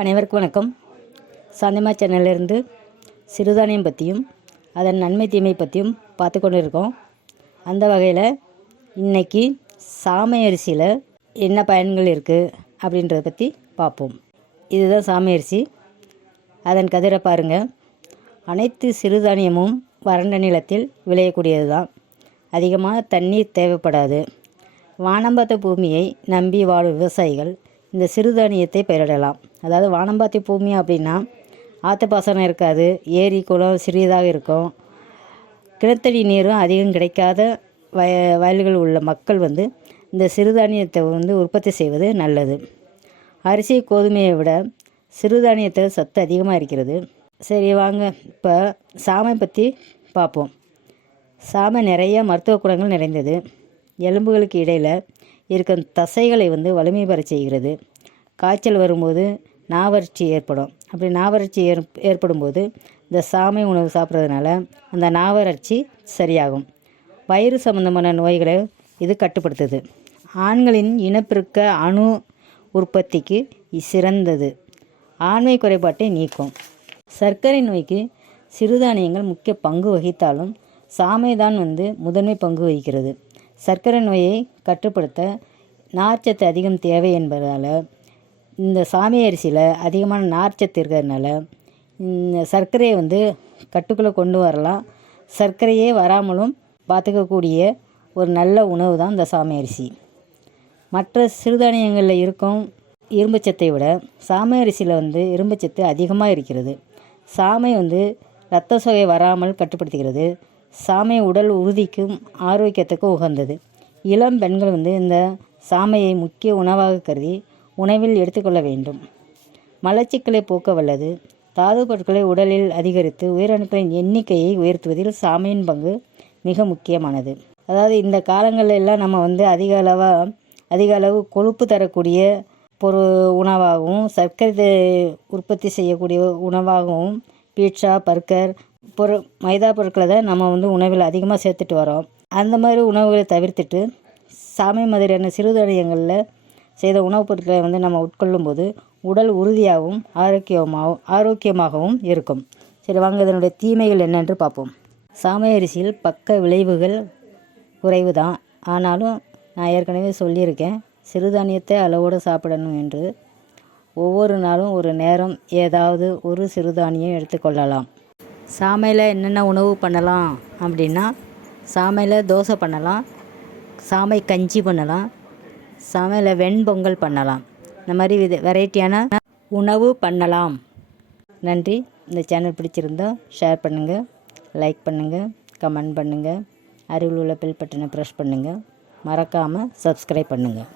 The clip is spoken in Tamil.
அனைவருக்கும் வணக்கம். சாந்திமா சேனலிருந்து சிறுதானியம் பற்றியும் அதன் நன்மை தீமை பற்றியும் பார்த்து கொண்டு இருக்கோம். அந்த வகையில் இன்றைக்கி சாமை அரிசியில் என்ன பயன்கள் இருக்குது அப்படின்றத பற்றி பார்ப்போம். இதுதான் சாமை அரிசி. அதன் கதிரை பாருங்கள். அனைத்து சிறுதானியமும் வறண்ட நிலத்தில் விளையக்கூடியது தான். அதிகமான தண்ணீர் தேவைப்படாது. வானம்பாத்த பூமியை நம்பி வாழும் விவசாயிகள் இந்த சிறுதானியத்தை பயிரிடலாம். அதாவது வானம்பாத்தி பூமி அப்படின்னா ஆற்று பாசனம் இருக்காது, ஏரி குளம் சிறியதாக இருக்கும், கிணத்தடி நீரும் அதிகம் கிடைக்காத வயல்கள் உள்ள மக்கள் இந்த சிறுதானியத்தை உற்பத்தி செய்வது நல்லது. அரிசி கோதுமையை விட சிறுதானியத்தில் சத்து அதிகமாக இருக்கிறது. சரி வாங்க இப்போ சாமை பற்றி பார்ப்போம். சாமை நிறைய மருத்துவ குணங்கள் நிறைந்தது. எலும்புகளுக்கு இடையில் இருக்கும் தசைகளை வலிமை பெற செய்கிறது. காய்ச்சல் வரும்போது நாவறட்சி ஏற்படும். அப்படி நாவறட்சி ஏற்படும்போது இந்த சாமை உணவு சாப்பிட்றதுனால அந்த நாவறட்சி சரியாகும். வயிறு சம்பந்தமான நோய்களை இது கட்டுப்படுத்துது. ஆண்களின் இனப்பெருக்க அணு உற்பத்திக்கு சிறந்தது. ஆண்மை குறைபாட்டை நீக்கும். சர்க்கரை நோய்க்கு சிறுதானியங்கள் முக்கிய பங்கு வகித்தாலும் சாமை தான் முதன்மை பங்கு வகிக்கிறது. சர்க்கரை நோயை கட்டுப்படுத்த நார்ச்சத்து அதிகம் தேவை என்பதால் இந்த சாமை அரிசியில் அதிகமான நார்ச்சத்து இருக்கிறதுனால இந்த சர்க்கரையை கட்டுக்குள்ளே கொண்டு வரலாம். சர்க்கரையே வராமலும் பார்த்துக்கக்கூடிய ஒரு நல்ல உணவு தான் இந்த சாமை அரிசி. மற்ற சிறுதானியங்களில் இருக்கும் இரும்புச்சத்தை விட சாமை அரிசியில் இரும்புச்சத்து அதிகமாக இருக்கிறது. சாமை இரத்த சோகை வராமல் கட்டுப்படுத்துகிறது. சாமை உடல் உறுதிக்கும் ஆரோக்கியத்துக்கும் உகந்தது. இளம் பெண்கள் இந்த சாமையை முக்கிய உணவாக கருதி உணவில் எடுத்துக்கொள்ள வேண்டும். மலச்சிக்கலை போக்க வல்லது. தாது பொருட்களை உடலில் அதிகரித்து உயிரணுக்களின் எண்ணிக்கையை உயர்த்துவதில் சாமையின் பங்கு மிக முக்கியமானது. அதாவது இந்த காலங்களில் எல்லாம் நம்ம அதிக அளவு கொழுப்பு தரக்கூடிய உணவாகவும் சர்க்கரை உற்பத்தி செய்யக்கூடிய உணவாகவும் பீட்சா பர்கர் மைதா பொருட்களை தான் நம்ம உணவில் அதிகமாக சேர்த்துட்டு வரோம். அந்த மாதிரி உணவுகளை தவிர்த்துட்டு சாமை மாதிரியான சிறுதானியங்களில் செய்த உணவுப் பொருட்களை நம்ம உட்கொள்ளும்போது உடல் உறுதியாகவும் ஆரோக்கியமாகவும் இருக்கும். சரி வாங்க இதனுடைய தீமைகள் என்னென்று பார்ப்போம். சாமை அரிசியில் பக்க விளைவுகள் குறைவு தான். ஆனாலும் நான் ஏற்கனவே சொல்லியிருக்கேன், சிறுதானியத்தை அளவோடு சாப்பிடணும் என்று. ஒவ்வொரு நாளும் ஒரு நேரம் ஏதாவது ஒரு சிறுதானியம் எடுத்துக்கொள்ளலாம். சாமையில் என்னென்ன உணவு பண்ணலாம் அப்படின்னா, சாமையில் தோசை பண்ணலாம், சாமை கஞ்சி பண்ணலாம், சாமையில் வெண்பொங்கல் பண்ணலாம். இந்த மாதிரி வெரைட்டியான உணவு பண்ணலாம். நன்றி. இந்த சேனல் பிடிச்சிருந்தா ஷேர் பண்ணுங்கள், லைக் பண்ணுங்கள், கமெண்ட் பண்ணுங்கள், அருகில் உள்ள பெல் பட்டனை ப்ரெஸ் பண்ணுங்கள், மறக்காமல் சப்ஸ்கிரைப் பண்ணுங்கள்.